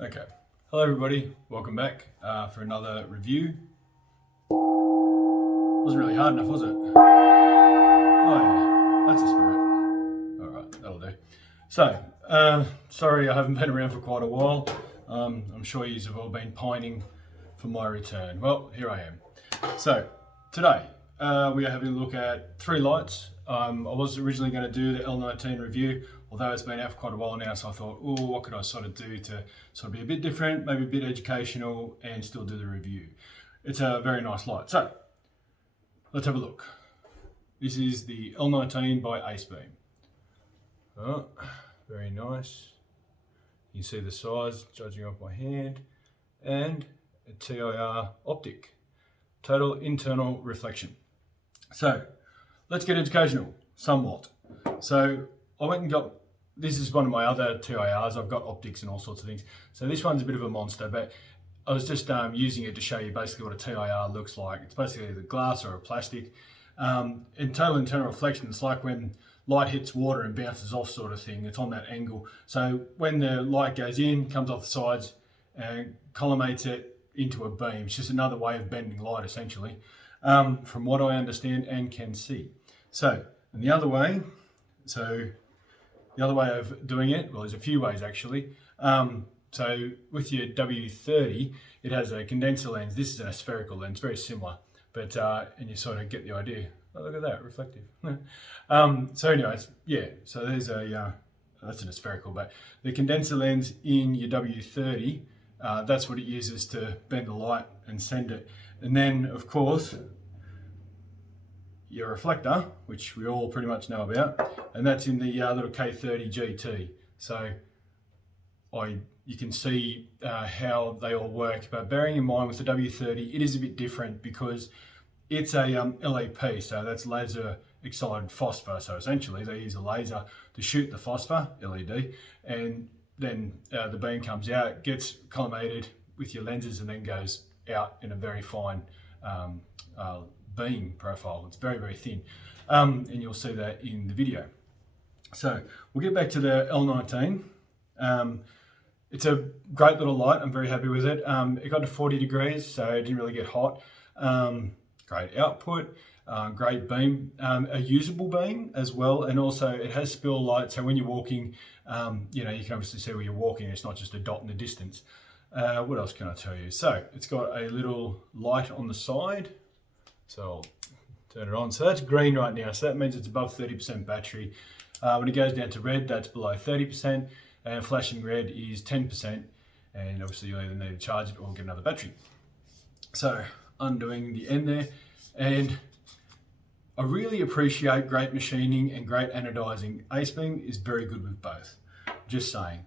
Okay, hello everybody, welcome back for another review. Wasn't really hard enough, was it? Oh yeah, that's a spirit. Alright, that'll do. So, sorry I haven't been around for quite a while. I'm sure you have all been pining for my return. Well, here I am. So, today we are having a look at three lights. I was originally going to do the L19 review, although it's been out for quite a while now, so I thought, oh, what could I sort of do to sort of be a bit different, maybe a bit educational, and still do the review. It's a very nice light. So, let's have a look. This is the L19 by Acebeam. Oh, very nice. You can see the size, judging off my hand, and a TIR optic, total internal reflection. So, let's get educational, somewhat. So, I went and got, this is one of my other TIRs, I've got optics and all sorts of things. So this one's a bit of a monster, but I was just using it to show you basically what a TIR looks like. It's basically the glass or a plastic. In total internal reflection, it's like when light hits water and bounces off sort of thing. It's on that angle. So when the light goes in, comes off the sides and collimates it into a beam. It's just another way of bending light essentially, from what I understand and can see. So, and the other way of doing it, well, there's a few ways actually. So with your W30, it has a condenser lens. This is a spherical lens, very similar, but and you sort of get the idea. Oh, look at that, reflective. So anyways, yeah, so there's a, that's in a spherical, but the condenser lens in your W30, that's what it uses to bend the light and send it. And then, of course, your reflector, which we all pretty much know about, and that's in the little K30 Gt. So you can see how they all work, but bearing in mind with the W30, it is a bit different because it's a LEP, so that's laser excited phosphor. So essentially they use a laser to shoot the phosphor, LED, and then the beam comes out, gets collimated with your lenses and then goes out in a very fine beam profile. It's very, very thin, and you'll see that in the video. So we'll get back to the L19. It's a great little light. I'm very happy with it. It got to 40 degrees, so it didn't really get hot. Great output, great beam, a usable beam as well, and also it has spill light, so when you're walking, you know, you can obviously see where you're walking. It's not just a dot in the distance. What else can I tell you? So it's got a little light on the side. So I'll turn it on. So that's green right now. So that means it's above 30% battery. When it goes down to red, that's below 30%. And flashing red is 10%. And obviously you'll either need to charge it or get another battery. So undoing the end there. And I really appreciate great machining and great anodizing. Acebeam is very good with both. Just saying.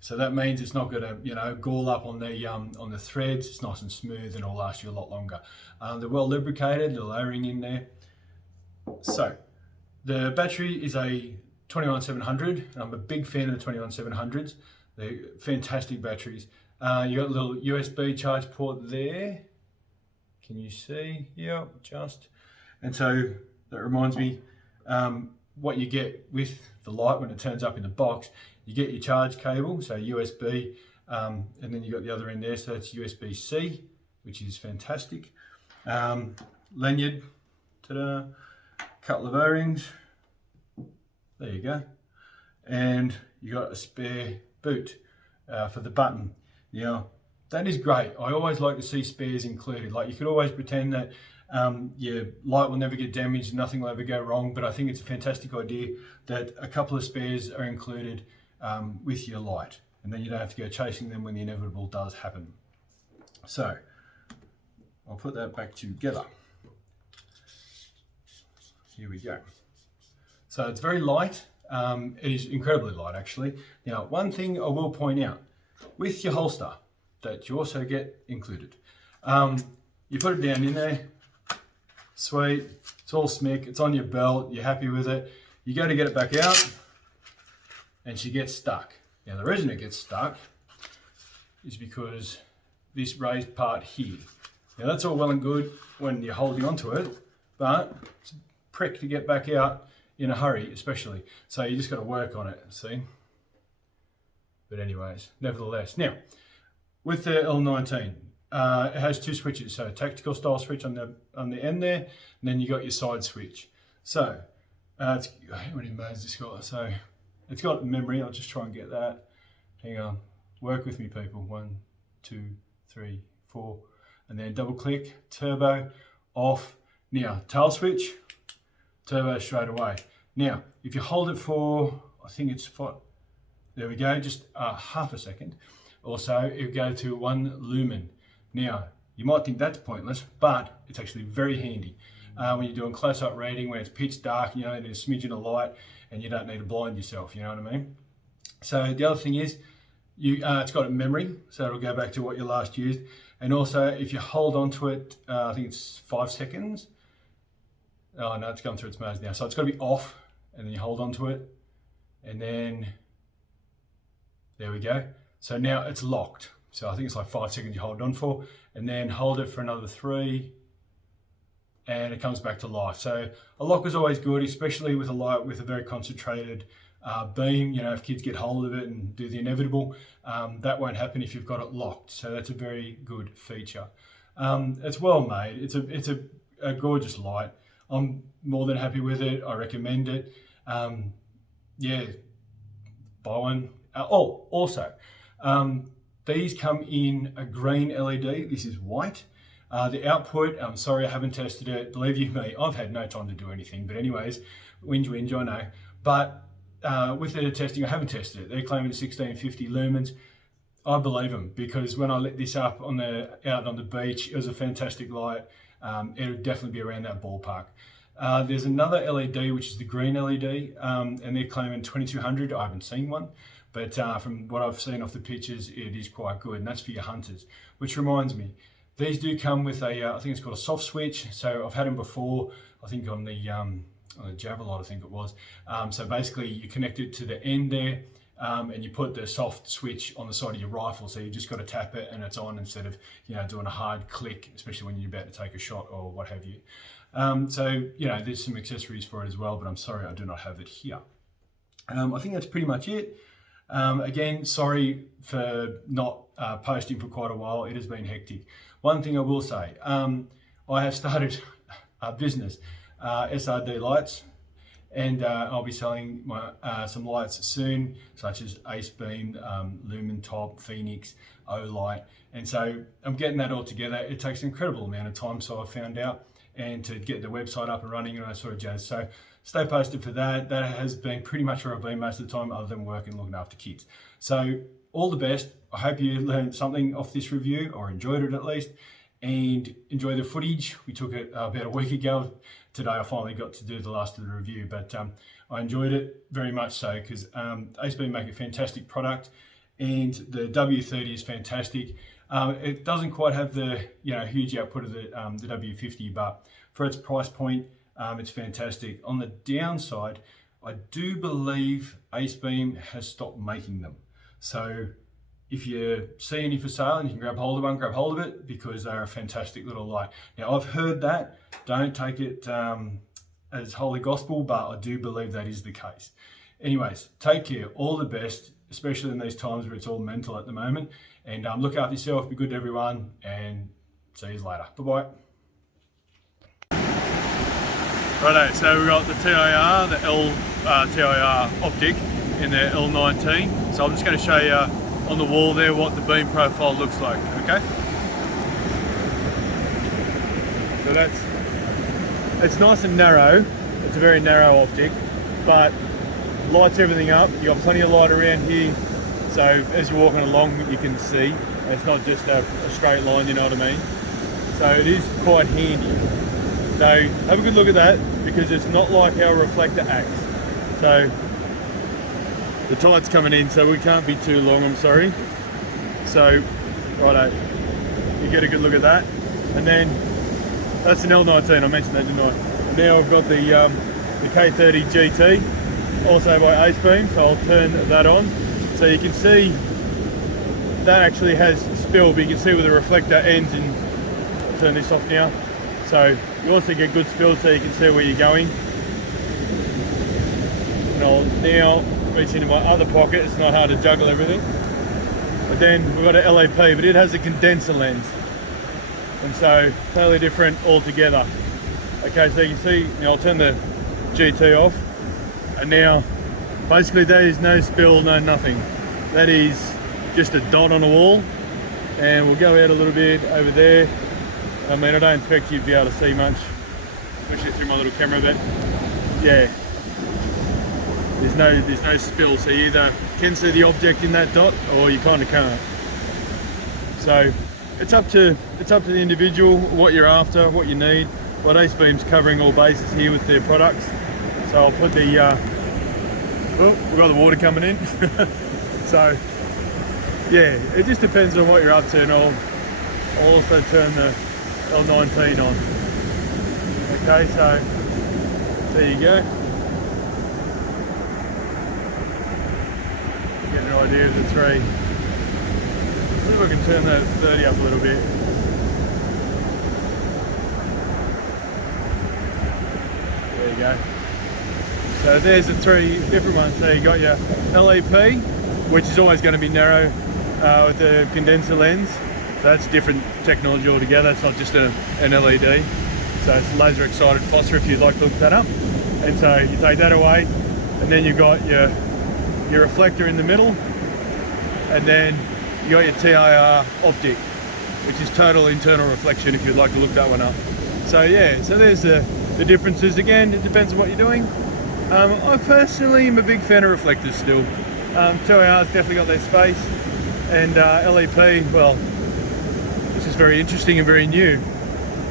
So that means it's not going to, you know, gall up on the threads. It's nice and smooth and it'll last you a lot longer. They're well lubricated, the layering in there. So the battery is a 21700. I'm a big fan of the 21700s. They're fantastic batteries. You got a little USB charge port there. Can you see? Yeah, just. And so that reminds me, what you get with the light when it turns up in the box. You get your charge cable, so USB, and then you got the other end there, so that's USB-C, which is fantastic. Lanyard, ta-da, couple of O-rings, there you go. And you got a spare boot for the button. Now, that is great. I always like to see spares included. Like you could always pretend that your light will never get damaged, nothing will ever go wrong, but I think it's a fantastic idea that a couple of spares are included with your light, and then you don't have to go chasing them when the inevitable does happen. So I'll put that back together. Here we go. So it's very light. It is incredibly light actually. Now, one thing I will point out with your holster that you also get included. You put it down in there, sweet, it's all smick, it's on your belt, you're happy with it. You go to get it back out, and she gets stuck. Now the reason it gets stuck is because this raised part here. Now that's all well and good when you're holding onto it, but it's a prick to get back out in a hurry especially. So you just got to work on it, see? But anyways, nevertheless. Now, with the L19, it has two switches. So tactical style switch on the end there, and then you got your side switch. So, how many modes this got? So, it's got memory. I'll just try and get that. Hang on. Work with me, people. 1, 2, 3, 4. And then double click, turbo, off. Now, tail switch, turbo straight away. Now, if you hold it for, I think it's 5, there we go, just half a second. Also, it'll go to 1 lumen. Now, you might think that's pointless, but it's actually very handy. When you're doing close-up reading, when it's pitch dark, you know, there's a smidgen of light, and you don't need to blind yourself, you know what I mean? So the other thing is, it's got a memory, so it'll go back to what you last used. And also, if you hold on to it, I think it's 5 seconds. Oh no, it's gone through its modes now. So it's got to be off, and then you hold on to it, and then there we go. So now it's locked. So I think it's like 5 seconds you hold it on for, and then hold it for another 3, and it comes back to life. So a lock is always good, especially with a light with a very concentrated beam. You know, if kids get hold of it and do the inevitable, that won't happen if you've got it locked. So that's a very good feature. It's well made. It's a gorgeous light. I'm more than happy with it. I recommend it. Yeah, buy one. Also, these come in a green LED. This is white. The output, I'm sorry I haven't tested it. Believe you me, I've had no time to do anything. But anyways, whinge, I know. But with the testing, I haven't tested it. They're claiming 1650 lumens. I believe them, because when I lit this up out on the beach, it was a fantastic light. It would definitely be around that ballpark. There's another LED, which is the green LED, and they're claiming 2200. I haven't seen one, but from what I've seen off the pictures, it is quite good, and that's for your hunters. Which reminds me, these do come with a, I think it's called a soft switch. So I've had them before, I think on the Javelot, I think it was. So basically you connect it to the end there, and you put the soft switch on the side of your rifle. So you just got to tap it and it's on, instead of, you know, doing a hard click, especially when you're about to take a shot or what have you. So, you know, there's some accessories for it as well, but I'm sorry I do not have it here. I think that's pretty much it. Again, sorry for not posting for quite a while. It has been hectic. One thing I will say, I have started a business, SRD lights, and I'll be selling some lights soon, such as Acebeam, Lumen Top, Phoenix, O-Light. And so I'm getting that all together. It takes an incredible amount of time, so I found out, and to get the website up and running and that sort of jazz. So stay posted for that. That has been pretty much where I've been most of the time, other than working, looking after kids. So all the best. I hope you learned something off this review, or enjoyed it at least, and enjoy the footage. We took it about a week ago. Today I finally got to do the last of the review, but I enjoyed it very much so, because Acebeam make a fantastic product, and the W30 is fantastic. It doesn't quite have the huge output of the W50, but for its price point, it's fantastic. On the downside, I do believe Acebeam has stopped making them. So if you see any for sale and you can grab hold of one, grab hold of it, because they're a fantastic little light. Now, I've heard that. Don't take it as holy gospel, but I do believe that is the case. Anyways, take care. All the best, especially in these times where it's all mental at the moment. And look after yourself, be good to everyone, and see you later. Bye-bye. Righto, so we've got the TIR, the TIR optic in the L19. So I'm just going to show you on the wall there what the beam profile looks like, okay? So it's nice and narrow. It's a very narrow optic, but lights everything up. You've got plenty of light around here, so as you're walking along you can see. It's not just a straight line, you know what I mean? So it is quite handy. So have a good look at that, because it's not like our reflector acts. So the tide's coming in, so we can't be too long, I'm sorry. So, righto, you get a good look at that. And then, that's an L19, I mentioned that, didn't I? And now I've got the K30 GT, also by Acebeam, so I'll turn that on. So you can see that actually has spill, but you can see where the reflector ends, and I'll turn this off now. So you also get good spill, so you can see where you're going. And I'll now reach into my other pocket. It's not hard to juggle everything. But then we've got an LEP, but it has a condenser lens. And so totally different altogether. Okay, so you can see, I'll turn the GT off. And now, basically there is no spill, no nothing. That is just a dot on the wall. And we'll go out a little bit over there. I mean, I don't expect you to be able to see much, especially through my little camera, but yeah. There's no spill, so you either can see the object in that dot or you kind of can't. So it's up to the individual what you're after, what you need. But Acebeam's covering all bases here with their products. So I'll put the oh, we've got the water coming in. So yeah, it just depends on what you're up to, and I'll also turn the L19 on. Okay, so there you go. Getting an idea of the 3. See if I can turn that 30 up a little bit. There you go. So there's the 3 different ones. So you got your LEP, which is always going to be narrow with the condenser lens. So that's different technology altogether. It's not just an LED. So it's laser excited phosphor if you'd like to look that up. And so you take that away, and then you've got your reflector in the middle, and then you got your TIR optic, which is total internal reflection if you'd like to look that one up. So yeah, so there's the differences. Again, it depends on what you're doing. I personally am a big fan of reflectors still. TIR's definitely got their space, and LEP, well, this is very interesting and very new,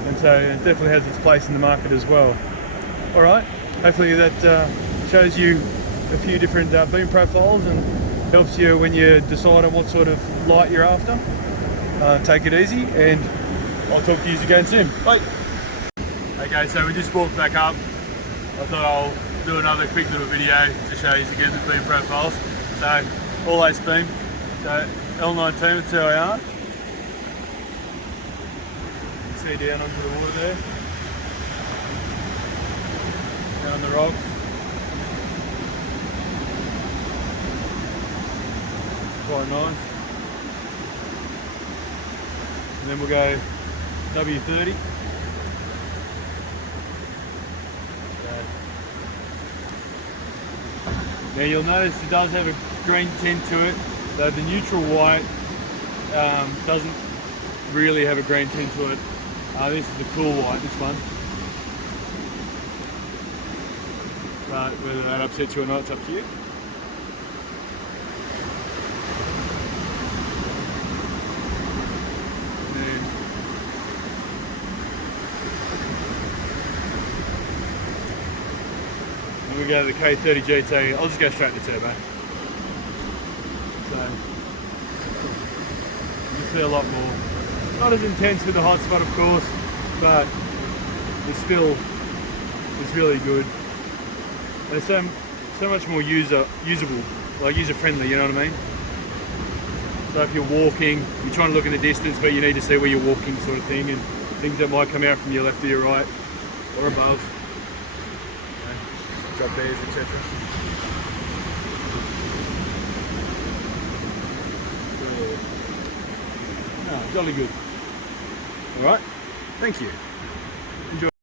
and so it definitely has its place in the market as well. Alright, hopefully that shows you a few different beam profiles and helps you when you decide on what sort of light you're after. Take it easy, and I'll talk to you again soon. Bye! Okay, so we just walked back up. I thought I'll do another quick little video to show you again the beam profiles. So, all Acebeam. So, L19 with TIR. You can see down onto the water there. Down the rocks. Quite nice. And then we'll go W30. Now you'll notice it does have a green tint to it, though the neutral white doesn't really have a green tint to it. This is the cool white, this one. But whether that upsets you or not, it's up to you. And we go to the K30 GT. I'll just go straight to turbo. So you see a lot more. Not as intense with the hot spot, of course, but the spill is really good. There's so much more usable, like user-friendly, you know what I mean? So if you're walking, you're trying to look in the distance, but you need to see where you're walking, sort of thing, and things that might come out from your left or your right or above. Drop bears, etc. Jolly good. Alright, thank you.